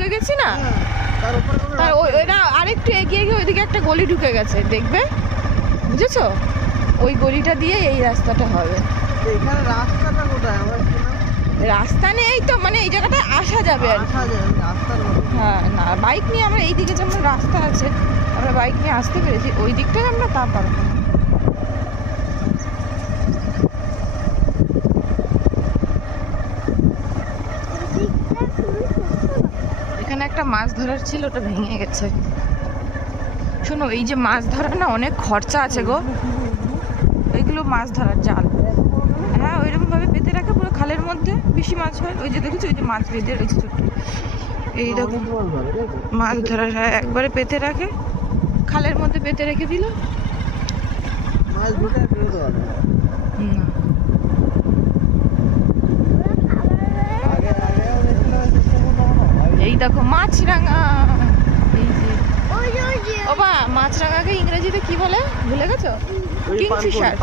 ঢুকে গেছি না? হ্যাঁ, ওইটা আরেকটু এগিয়ে গিয়ে ওইদিকে একটা গলি ঢুকে গেছে দেখবে? বুঝেছ? ওই গলিটা দিয়ে এই রাস্তাটা হবে। রাস্তাটা কোথায়? রাস্তা নেই তো মানে এই জায়গাটায় আসা যাবে আর হ্যাঁ না বাইক নিয়ে আমরা এই দিকে যেমন রাস্তা আছে আমরা বাইক নিয়ে আসতে পেরেছি ওই দিকটায় আমরা তা পারব না। এখানে একটা মাছ ধরার ছিল ওটা ভেঙে গেছে। শোনো এই যে মাছ ধরা না অনেক খরচা আছে গো। এইগুলো মাছ ধরার জাল। হ্যাঁ ওইরকম ভাবে পেতে রাখে পুরো খালের মধ্যে বেশি মাছ হয়। ওই যে দেখেছ ওই যে মাছ বেঁধে রয়েছে ছোট্ট। এই দেখো? মাছ ধরার হ্যাঁ একবারে পেতে রাখে। খালের মধ্যে পেতে রেখে দিল। মাছ দেখো মাছরাঙা। এই যে। ও বা মাছরাঙাকে ইংরেজিতে কি বলে? ভুলে গেছো? কিংফিশার।